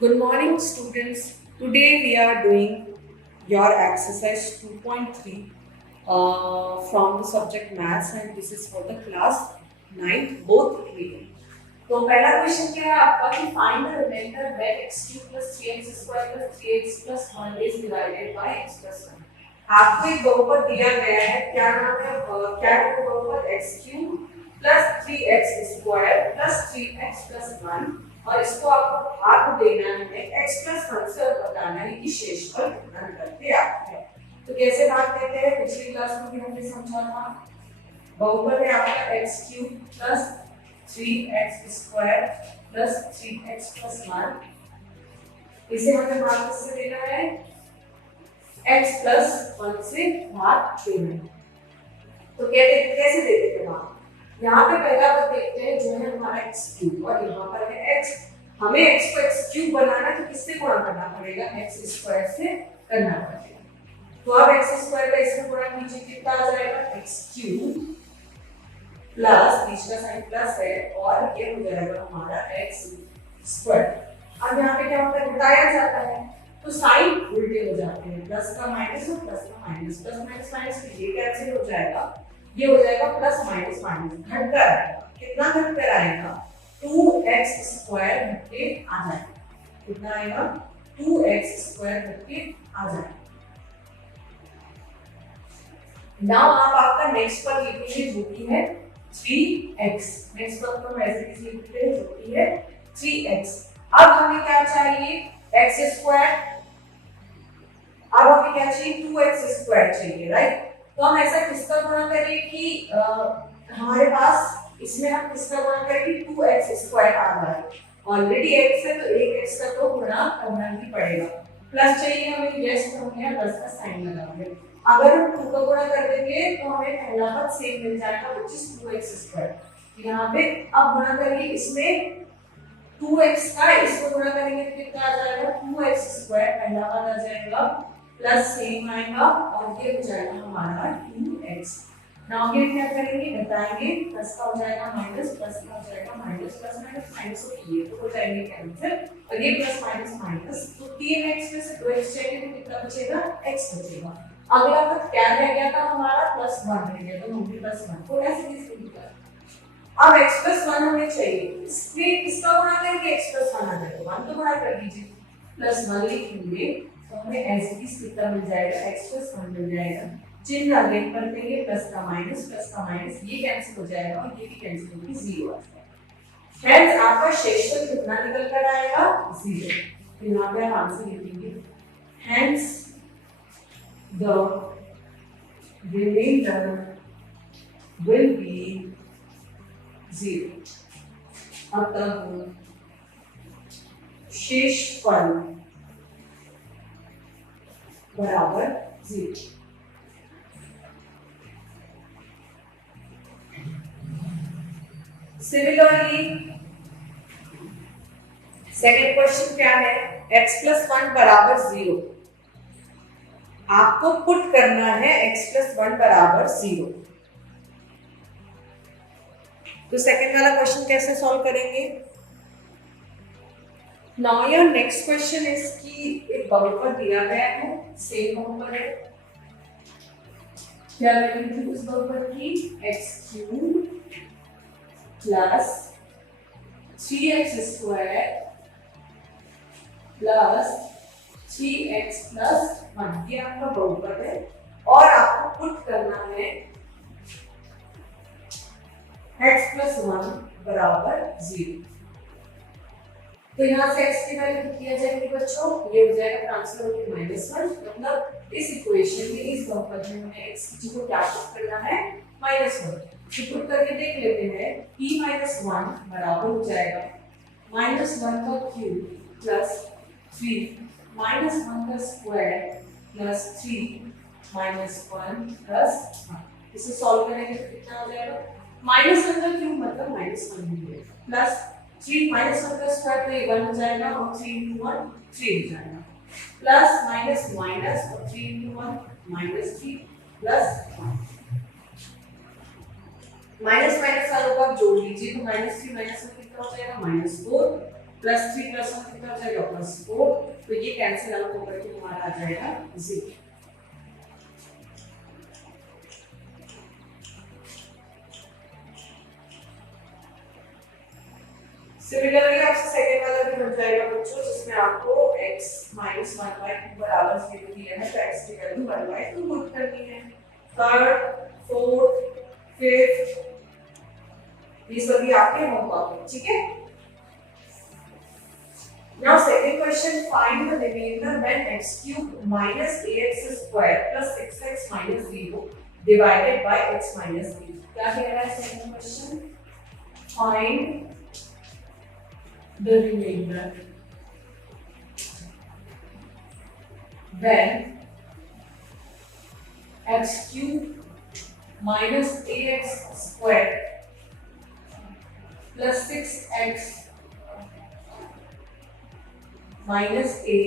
Good morning, students. Today we are doing your exercise 2.3 from the subject maths, and this is for the class 9th, both reading. तो पहला question क्या है आपका कि find the remainder when x³ + 3x² + 3x + 1 is divided by x + 1। आपको एक बहुपद दिया गया है, क्या नाम है, क्या है वो बहुपद x³ + 3x² + 3x + 1, और इसको आपको भाग देना है x + 1 से और बताना है कि शेषफल कितना निकल के आता है। तो कैसे भाग देते हैं, पिछली क्लास में भी हमने समझा था। बहुपद है आपका x³ + 3x² + 3x + 1, इसे हमें भाग किससे देना है, x + 1 से भाग देना है। तो कैसे देते हैं भाग, यहाँ पे पहला पद देखते हैं जो है हमारा x³ और यहाँ पर है x। हमें x को x³ बनाना है तो किससे गुणा करना पड़ेगा, x² से करना पड़ेगा। तो अब x² का इसमें गुणा कीजिए, कितना आ जाएगा, x³ प्लस, बीच का साइन प्लस है और ये हो जाएगा हमारा x²। अब यहाँ पे क्या होता है, घटाया जाता है तो साइन उल्टे हो जाते हैं, प्लस का माइनस और प्लस का माइनस, प्लस माइनस माइनस, ये कैंसिल हो जाएगा, ये हो जाएगा प्लस माइनस माइनस, घटकर आएगा। कितना घटकर आएगा, 2x² घट के आ जाएगा। कितना आएगा, 2x² घट के आ जाएगा। नाउ आप आपका नेक्स्ट पर लिखेंगे जो कि है 3x। नेक्स्ट पर हम ऐसे किसी लिखते हैं जो कि है 3x। अब हमें क्या चाहिए, x²। अब हमें क्या चाहिए, 2x² चाहिए, राइट। तो हम ऐसा किसका गुणा करें कि हमारे पास इसमें हम किसका गुणा करें कि 2x² आ जाए। ऑलरेडी x है तो एक x का तो गुणा करना ही पड़ेगा। प्लस चाहिए हमें, यस, तो हमने प्लस का साइन लगा दिया। अगर हम 2 का गुणा कर देंगे तो हमें पहला पद सेम मिल जाएगा, व्हिच इज 2x²। यहाँ पे अब गुणा करिए, इसमें 2x का इसको गुणा करेंगे तो कितना आ जाएगा, 2x² पहला पद आ जाएगा, प्लस सेम आएगा और ये हो जाएगा हमारा 2x। नाउ ये क्या करेंगे, घटाएंगे, प्लस का हो जाएगा माइनस, प्लस का हो जाएगा माइनस, प्लस माइनस माइनस, तो ये तो हो जाएंगे कैंसिल और ये प्लस माइनस माइनस। तो 3x में से 2x जाएंगे तो कितना बचेगा, x बचेगा। अगला पद क्या रह गया था हमारा, +1 रह गया, तो हम भी +1 को ऐसे लिख दिया। अब x + 1 हमें चाहिए, इसमें किसका गुणा करेंगे, x + 1 आ जाएगा, 1 तो गुणा कर दीजिए, +1 लिखेंगे तो हमें एज इट इज कितना मिल जाएगा, x + 1 मिल जाएगा। चिन्ह आगे कर देंगे, प्लस का माइनस, ये कैंसिल हो जाएगा और ये भी कैंसिल होकर 0 आ जाएगा। हेंस आपका शेषफल कितना निकल कर आएगा, 0। तो यहाँ पे आप आंसर लिखेंगे, hence the remainder will be 0। अतः शेषफल बराबर 0। सिमिलरली सेकेंड क्वेश्चन क्या है, x + 1 बराबर 0। आपको पुट करना है x + 1 बराबर 0। तो सेकेंड वाला क्वेश्चन कैसे सॉल्व करेंगे। Now your next question is कि एक बहुपद दिया गया है, सेम बहुपद है, क्या वैल्यू थी उस बहुपद की, x³ + 3x² + 3x + 1, ये आपका बहुपद है और आपको पुट करना है x + 1 बराबर 0। तो यहाँ से x की वैल्यू कितनी आ जाएगी बच्चों, ये हो जाएगा ट्रांसफर होकर -1, मतलब इस इक्वेशन में, इस बहुपद में हमें x को क्या पुट करना है, -1। तो पुट करके देख लेते हैं, p - 1 बराबर हो जाएगा -1 का क्यूब प्लस 3 -1 का स्क्वायर प्लस 3 -1 प्लस 1। इसे सॉल्व करेंगे तो कितना हो जाएगा, -1 का क्यूब मतलब -1 मिलेगा, प्लस 3 -1 का स्क्वायर तो ये 1 हो जाएगा और 3 × 1 3 हो जाएगा, प्लस माइनस माइनस और 3 × 1 -3 प्लस 1। माइनस माइनस वालों को आप जोड़ लीजिए तो -3 - 1 कितना हो जाएगा, -4 +3 +1 कितना हो जाएगा +4, तो ये कैंसिल आउट होकर के हमारा आ जाएगा 0। सिमिलरली आपसे सेकंड वाला भी बन जाएगा बच्चों, जिसमें आपको x - 1/2 बराबर 0 दिया है, तो x की वैल्यू 1/2 पुट करनी है। थर्ड, फोर्थ, फिफ्थ, ये सभी आपके होमवर्क में, ठीक है। Now second question, find the remainder when x³ - ax² + 6x - 0 divided by x - 3। क्या कह रहा है second question? Find the remainder when x³ - ax² plus 6x minus a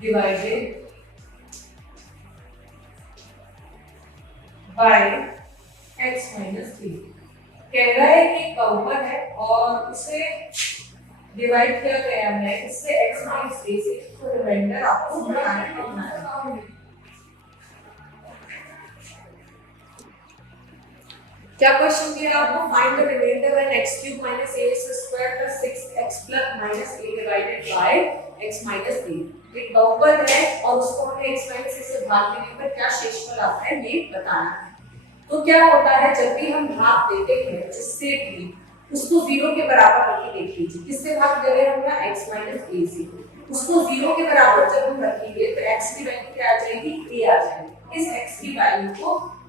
divided by x minus 3। कह रहा है कि बहुपद है और उसे डिवाइड किया गया है इससे x माइनस a से, तो रिमाइंडर आपको बताना है। क्या क्वेश्चन दिया आपको? Find the remainder when x³ - ax² plus 6x minus a divided by x minus 3। एक बहुपद है और उसको हमें x minus a से भाग देने पर क्या शेषफल आता है ये बताना है। तो क्या होता है, जब भी हम भाग देते हैं जिससे भी, उसको 0 के बराबर रख के देख लीजिए। किससे भाग दे रहे हैं हम यहाँ? x माइनस a से। उसको 0 के बराबर जब हम रखेंगे तो x की वैल्यू क्या आ जाएगी? a आ जाएगी। इस x की वैल्यू को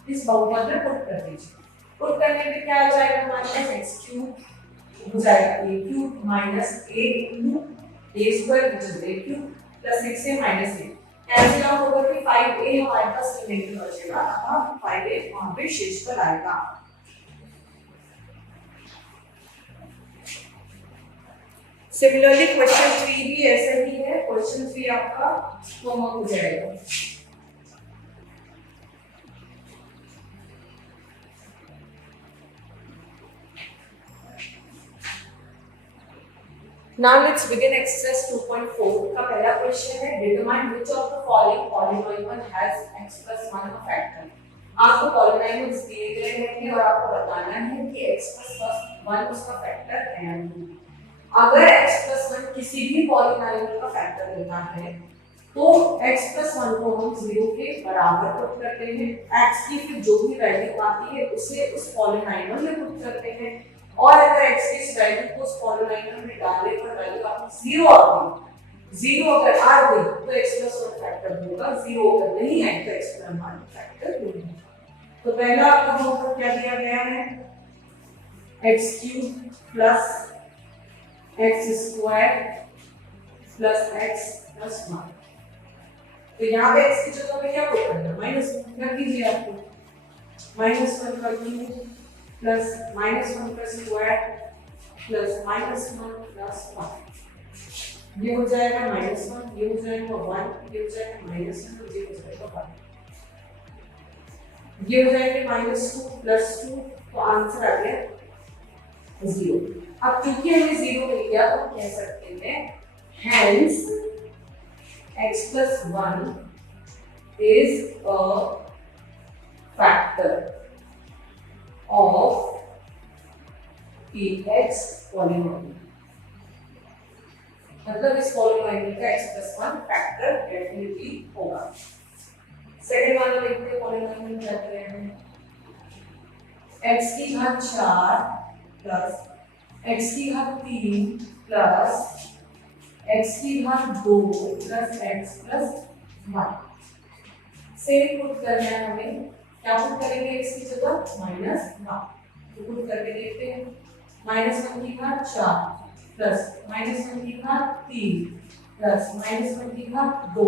इस बहुपद में पुट कर दीजिए। पुट करने पे क्या आ जाएगा हमारे पास? x³ हो जाएगा a³ minus a into a² which is a³ plus 6a minus a। Cancel out होकर के 5a हमारे पास रिमेनिंग बचेगा, अब 5a वहां पे शेषफल आएगा। सिमिलरली क्वेश्चन 3 भी ऐसा ही है। क्वेश्चन 3 आपका होमवर्क हो जाएगा। Now let's begin exercise 2.4 का पहला क्वेश्चन है, determine which of the following polynomial has x plus 1 का फैक्टर। आपको पॉलिनोमियल्स दिए गए हैं और आपको बताना है कि x plus 1 उसका फैक्टर है। अगर x plus 1 किसी भी पॉलिनोमियल का फैक्टर देता है तो x plus 1 को हम 0 के बराबर पुट करते हैं, x की फिर जो भी वैल्यू आती है उसे उस पॉलिनोमियल में पुट करते हैं, और अगर x की इस वैल्यू को उस पॉलिनोमियल में डालने पर वैल्यू आपकी 0 आ गई, 0 अगर आ गई तो x plus 1 फैक्टर होगा, 0 अगर नहीं आई तो x plus 1 फैक्टर नहीं होगा। तो पहला आपका होमवर्क क्या दिया गया है? x³ plus x² plus x plus 1। तो यहाँ पे x की जगह पे क्या पुट करना है? -1 कर दीजिए। आपको -1 कर दीजिए प्लस -1 का स्क्वायर प्लस -1 प्लस 1, ये हो जाएगा -1, ये हो जाएगा 1, ये हो जाएगा -1, ये हो जाएगा 1, ये हो जाएगा -2 प्लस 2, तो आंसर आ गया 0। अब क्योंकि हमें 0 मिल गया तो हम कह सकते हैं hence x plus 1 is a factor of px polynomial। मतलब इस पॉलिनोमियल का x plus 1 फैक्टर डेफिनेटली होगा। सेकंड वाला देखते हैं पॉलिनोमियल क्या कह रहे हैं। x की घात 4 प्लस x की घात 3 प्लस x की घात 2 plus x plus 1। Same put करना है हमें। क्या पुट करेंगे x की जगह? -1। तो पुट करके देखते हैं। -1 की घात 4 प्लस -1 की घात 3 प्लस -1 की घात 2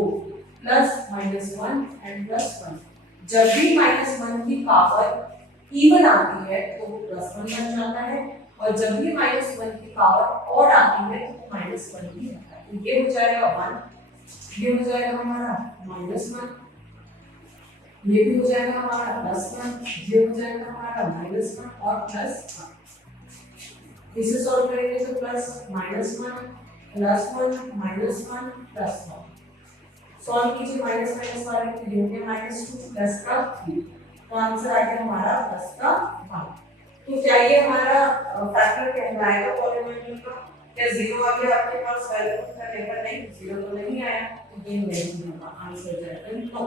प्लस -1 एंड प्लस 1। जब भी -1 की पावर इवन आती है तो वो +1 बन जाता है, और जब भी -1 की पावर ऑड आती है तो -1 ही रहता है। ये हो जाएगा 1, ये हो जाएगा हमारा -1, ये भी हो जाएगा हमारा +1, ये हो जाएगा हमारा -1 और +1। इसे सॉल्व करेंगे तो plus minus one plus one minus one plus one, solve कीजिए माइनस माइनस वाले तो ये हो गया माइनस टू प्लस का थ्री, तो आंसर आ गया हमारा प्लस का वन। तो क्या ये हमारा फैक्टर कहलाएगा पॉलिनोमियल का? क्या जीरो आ गया आपके पास वैल्यू करने पर? नहीं, जीरो तो नहीं आया, तो ये नहीं होगा, आंसर जाएगा नो।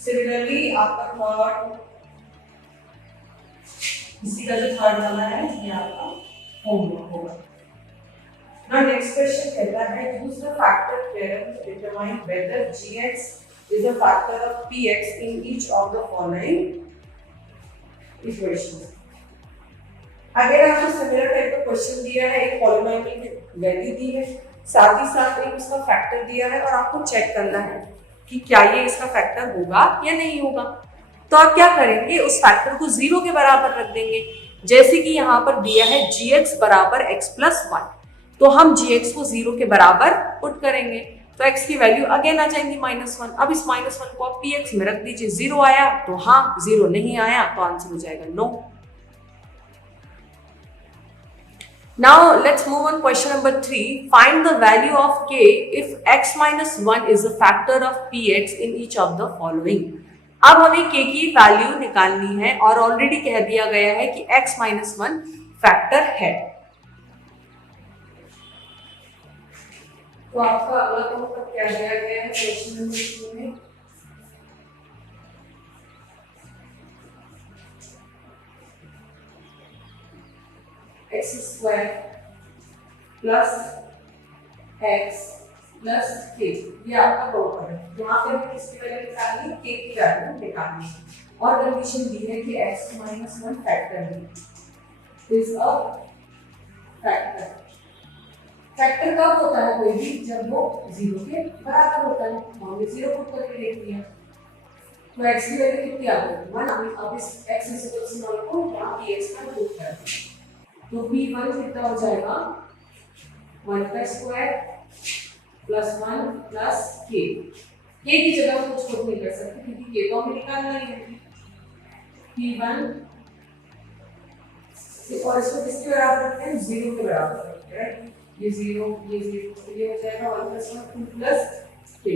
सिमिलरली आपका थर्ड, इसी का जो थर्ड वाला है ये आपका होमवर्क होगा। Now next question कहता है use the factor theorem to determine whether gx is a factor of px in each of the following equations। अगर आपको सिमिलर टाइप का क्वेश्चन दिया है, एक पॉलिनोमियल की वैल्यू दी है, साथ ही साथ एक उसका फैक्टर दिया है और आपको चेक करना है कि क्या ये इसका फैक्टर होगा या नहीं होगा, तो आप क्या करेंगे, उस फैक्टर को जीरो के बराबर रख देंगे। जैसे कि यहाँ पर दिया है gx बराबर x प्लस वन, तो हम gx को जीरो के बराबर पुट करेंगे, तो x की वैल्यू अगेन आ जाएंगी माइनस वन। अब इस माइनस वन को आप px में रख दीजिए, जीरो आया तो हाँ, जीरो नहीं आया तो आंसर हो जाएगा no. Now let's move on question number 3. Find the value of k if x minus 1 is a factor of px in each of the following. अब हमें k की वैल्यू निकालनी है और ऑलरेडी कह दिया गया है कि x minus 1 फैक्टर है। तो आपका अगला मतलब क्या दिया गया है क्वेश्चन नंबर 2 में? x square plus x plus k, ये आपका बहुपद है। यहाँ पे हमें किसकी वैल्यू निकालनी है? k की वैल्यू निकालनी है और कंडीशन दी है कि x minus one factor is a factor. Factor कब होता है कोई भी? जब वो जीरो के बराबर होता है। हमने जीरो पुट करके देख लिया, तो x की वैल्यू कितनी आ गई? 1। अब इस x इक्वल्स नॉट को यहाँ px में पुट कर दें, तो p1 कितना हो जाएगा? 1 का square plus 1 plus k। k की जगह हम कुछ पुट नहीं कर सकते क्योंकि k तो हमें निकालना ही है। p1 और इसको किसके बराबर रखते हैं? जीरो के बराबर रखते हैं, राइट? ये जीरो तो ये हो जाएगा 1 प्लस 1 2 प्लस k।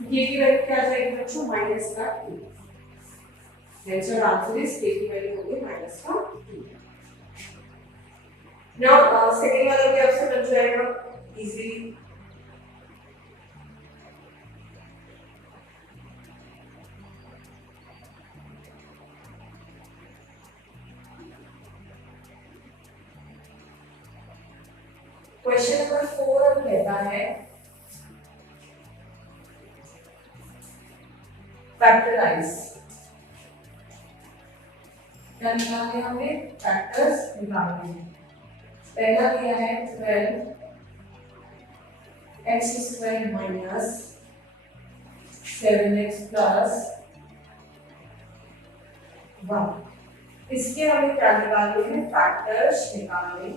k की वैल्यू क्या आ जाएगी बच्चों? माइनस का 2। Hence your answer is k की वैल्यू होगी माइनस का 2। Now सेकंड वाला भी आपसे बन जाएगा इजीली। क्वेश्चन नंबर 4 कहता है फैक्टराइज। क्या निकालने हमें? फैक्टर्स निकालने हैं। पहला दिया है 12x square minus 7x plus 1। इसके हमें क्या निकालने हैं? फैक्टर्स निकालने।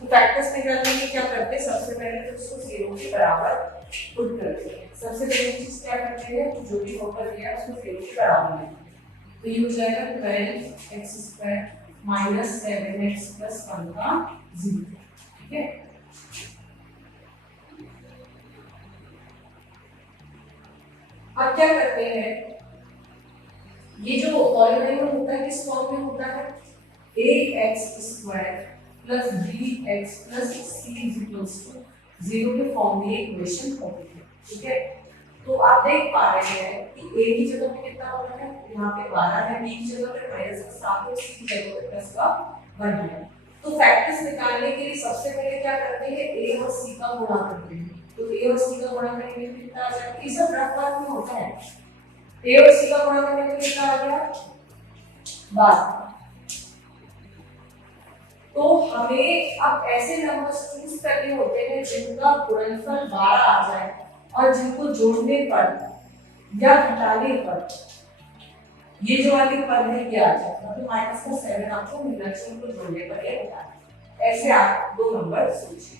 तो फैक्टर्स निकालने में क्या करते हैं? सबसे पहले तो उसको जीरो के बराबर पुट करते हैं। सबसे पहले चीज क्या करते हैं? तो जो भी होकर दिया उसको जीरो के बराबर लेते हैं, तो ये हो जाएगा 12x square minus 7x plus 1 का 0। ठीक है, अब क्या करते हैं? ये जो पॉलिनोमियल होता है किस फॉर्म में होता है? ax square plus bx plus c equals to 0 के फॉर्म में इक्वेशन होती है। ठीक है, तो आप देख पा रहे हैं कि a की जगह पे कितना हो रहा है? यहाँ पे 12 है, b की जगह पे माइनस का 7 है, c की जगह पे प्लस का 1 है। तो फैक्टर्स निकालने के लिए सबसे पहले क्या करते हैं? a और c का गुणा करते हैं। तो a और c का गुणा करने में कितना आ जाएगा? ये सब रफ वर्क में होता है। a और c का गुणा करने में कितना आ गया? 12। तो हमें अब ऐसे नंबर्स चूज करने होते हैं जिनका गुणनफल 12 आ जाए और जिनको जोड़ने पर या घटाने पर ये जो वाली पद है ये आ जाए, मतलब माइनस का 7 आपको मिलना चाहिए, उनको जोड़ने पर ये घटाना। ऐसे आप दो नंबर सोचिए।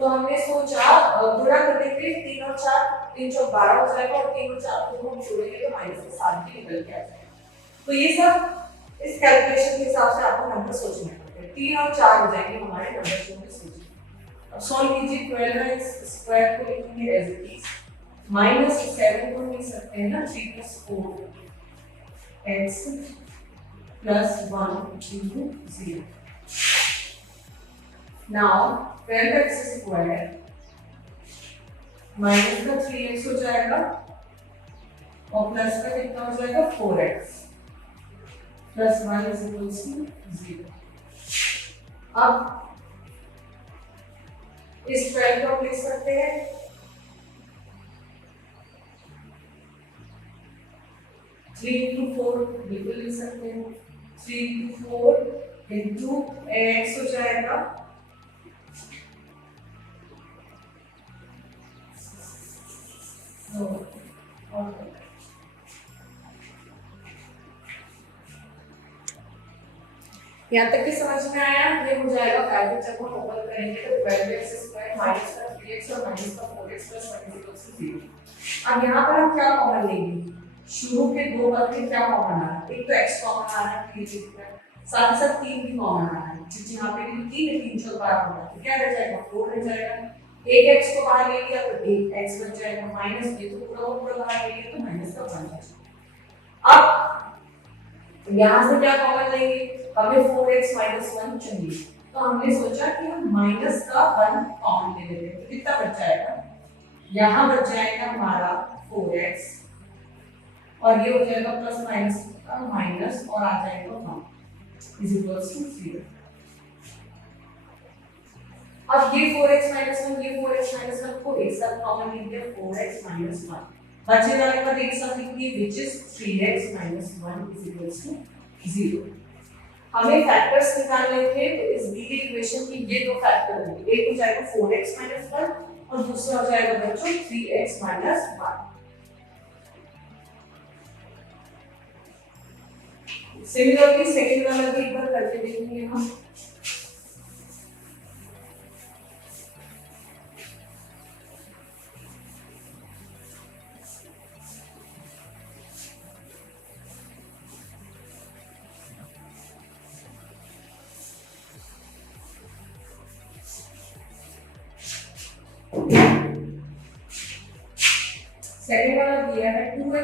तो हमने सोचा गुणा करने के लिए 3 और 4 3 चौक 12 हो जाएगा और 3 और 4 को हम जोड़ेंगे तो माइनस का 7 भी निकल के आ जाएगा। तो ये सब इस कैलकुलेशन के हिसाब से आपको नंबर सोचने पड़ते हैं। 3 और 4 हो जाएंगे हमारे नंबर जो हमें सोचने। अब सॉल्व कीजिए। 12x स्क्वायर को लिखेंगे एज इट इज, माइनस 7 को लिख सकते हैं ना 3 + 4x + 1 into 0। Now 12x square minus का 3x हो जाएगा और प्लस का कितना हो जाएगा 4x + 1 = 0। अब इस 12 को आप लिख सकते हैं 3 into 4 बिल्कुल लिख सकते हैं। 3 into 4 into x हो जाएगा यहाँ तक के समझ में आया। ये हो जाएगा ब्रैकेट जब हम ओपन करेंगे तो 12x² माइनस का 3x और माइनस का 4x + 1 = 0। अब यहाँ पर हम क्या कॉमन लेंगे? शुरू के दो पद में क्या कॉमन आ रहा है? एक तो x कॉमन आ रहा है, 3 साथ ही साथ 3 भी कॉमन आ रहा है, क्योंकि यहाँ पे भी 3 है, 3 से बाहर होगा तो क्या रह जाएगा? 4 रह जाएगा। एक x को बाहर ले लिया तो एक x बच जाएगा, माइनस ये तो पूरा बाहर ले लिया तो माइनस का 1 बच। अब यहाँ से क्या कॉमन लेंगे? हमें 4x - 1 चाहिए, तो हमने सोचा कि हम माइनस का 1 कॉमन ले लेते हैं। तो कितना बच जाएगा? यहाँ बच जाएगा हमारा 4x और ये हो जाएगा प्लस माइनस का माइनस और आ जाएगा 1 = 0। अब ये 4x - 1 ये 4x - 1 को एक साथ कॉमन ले लिया 4x - 1 बचे वाले पद एक साथ लिख दिए which is 3x - 1 = 0। हमें फैक्टर्स निकालने थे तो इस दी गई इक्वेशन की ये दो फैक्टर होंगे। एक हो जाएगा 4x - 1 और दूसरा हो जाएगा बच्चों 3x - 1। सिमिलरली सेकंड वाला भी एक बार करके देखेंगे हम। सेकंड वाला दिया है 2x²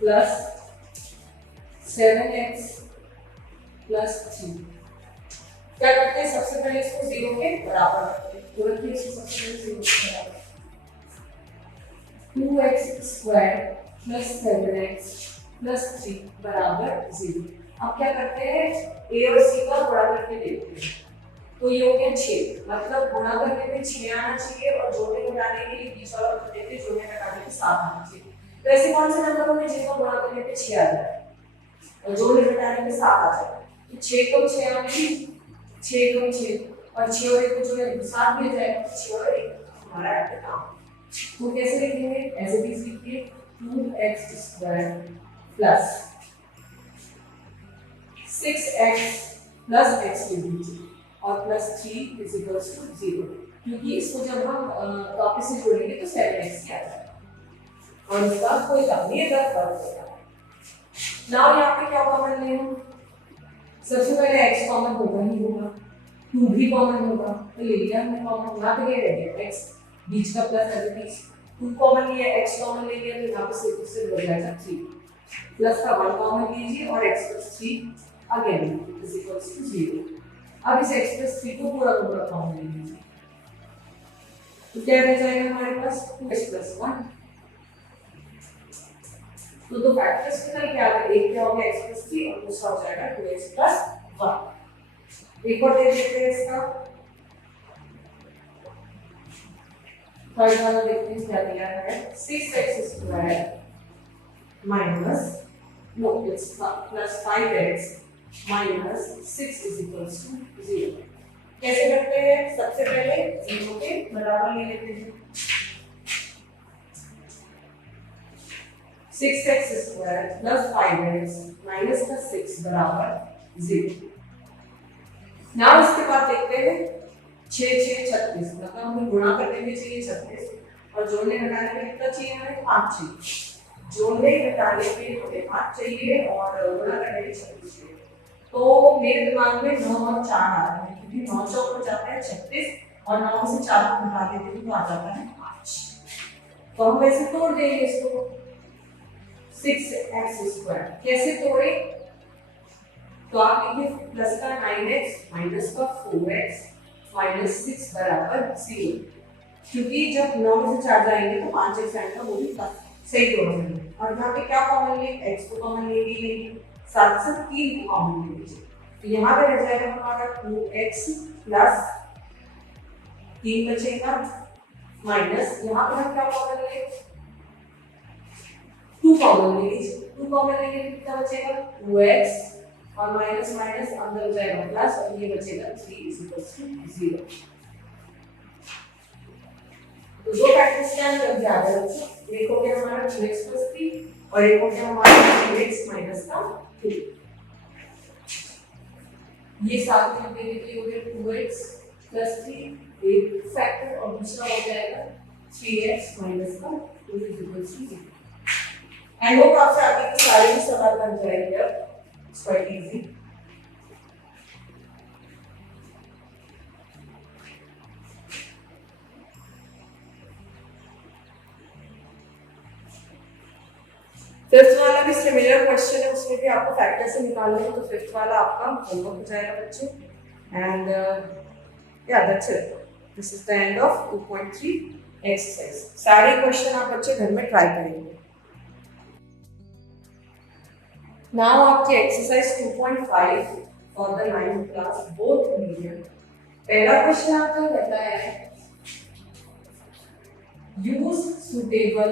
+ 7x + 3। क्या करते हैं? सबसे पहले इसको 0 के बराबर रखते हैं। तो रखिए इसको सबसे पहले 0 के बराबर। 2x² + 7x + 3 = 0। अब क्या करते हैं? a और c का गुणा करके देखते हैं। तो ये हो गया 6, मतलब गुणा करने पे 6 आना चाहिए और जोड़ने घटाने के लिए बीच वाला पद देते हैं, जोड़ने घटाने पे 7 आना चाहिए। तो ऐसे कौन से नंबर होंगे जिनका गुणा करने पे 6 आ जाए और जोड़ने घटाने पे 7 आ जाए? तो 6 को 6 आने 6 को 6 और 6 और 1 को जोड़े तो 7 भी आ जाएगा। 6 और 1 हमारा ऐड काम। तो कैसे लिखेंगे? ऐसे भी लिखिए 2x² + 6x + x लिख दीजिए और +3 = 0, क्योंकि इसको जब हम वापस से जोड़ेंगे तो 7x आ जाएगा और इसका कोई काम नहीं है, रद्द कर देगा। नाउ यहाँ पे क्या कॉमन ले हम? सबसे पहले x कॉमन होगा ही होगा, 2 भी कॉमन होगा तो ले लिया हमने कॉमन। यहाँ पे क्या रह गया? x बीच का प्लस है 2 कॉमन लिया, x कॉमन ले लिया तो यहाँ पे सिर्फ हो जाएगा 3 प्लस का 1 कॉमन लीजिए और x + 3 अगेन = 0। अब इस x + 3 को पूरा कॉमन ले लीजिए तो क्या रह जाएगा हमारे पास? 2x + 1। तो दो फैक्टर्स निकल के आ गए। एक क्या हो गया? x + 3 और दूसरा हो जाएगा 2x + 1। एक और देख लेते हैं इसका थर्ड वाला, देखते हैं क्या दिया है। 6x² minus no it's plus 5x minus 6 = 0। कैसे करते हैं? सबसे पहले 0 के बराबर ले लेते हैं। 6x² + 5x माइनस का 6 = 0। नाउ इसके बाद देखते हैं 6 6 36, मतलब हमें गुणा करने में चाहिए 36 और जोड़ने घटाने में कितना चाहिए हमें? 5 चाहिए। जोड़ने घटाने के लिए हमें 5 चाहिए और गुणा करने के 26 चाहिए। तो मेरे दिमाग में 9 और 4 आ रहे हैं क्योंकि 9 चौक हो जाता है 36 और 9 से 4 को घटा देते हैं तो आ जाता है 5। तो हम वैसे तोड़ देंगे इसको 6x²। कैसे तोड़े? तो आप लिखिए प्लस का 9x माइनस का 4x माइनस 6 बराबर 0, क्योंकि जब 9 से 4 जाएंगे तो 5x आएगा, वो भी सही तोड़ देंगे। और यहाँ पे क्या कॉमन ले, x को कॉमन लेंगे, साथ साथ 3 को कॉमन ले लीजिए, तो यहाँ पे रह जाएगा हमारा 2x प्लस 3 बचेगा माइनस, यहाँ पे हम क्या कॉमन ले, 2 कॉमन ले लीजिए, 2 कॉमन लेंगे कितना बचेगा 2x और माइनस माइनस अंदर हो जाएगा प्लस और ये बचेगा 3 0। तो दो फैक्टर्स क्या लग जाएगा बच्चों, एक हो गया हमारा 2x + 3 और एक हो गया हमारा 2x - 3। ये साथ में हमने लिखे हो गए 2x + 3 एक फैक्टर और दूसरा हो जाएगा 3x - 2 0। आई होप आपसे आगे के सारे सवाल बन जाएंगे। अब इट्स क्वाइट इजी। फिफ्थ वाला भी सिमिलर क्वेश्चन है, उसमें भी आपको फैक्टर से निकालना है, तो फिफ्थ वाला आपका होमवर्क हो जाएगा बच्चों। एंड या that's it, this is the end of 2.3 exercise. सारे क्वेश्चन आप बच्चे घर में ट्राई करेंगे। नाउ आपकी exercise 2.5 for the 9th class both medium. पहला क्वेश्चन आपका कहता है यूज सुटेबल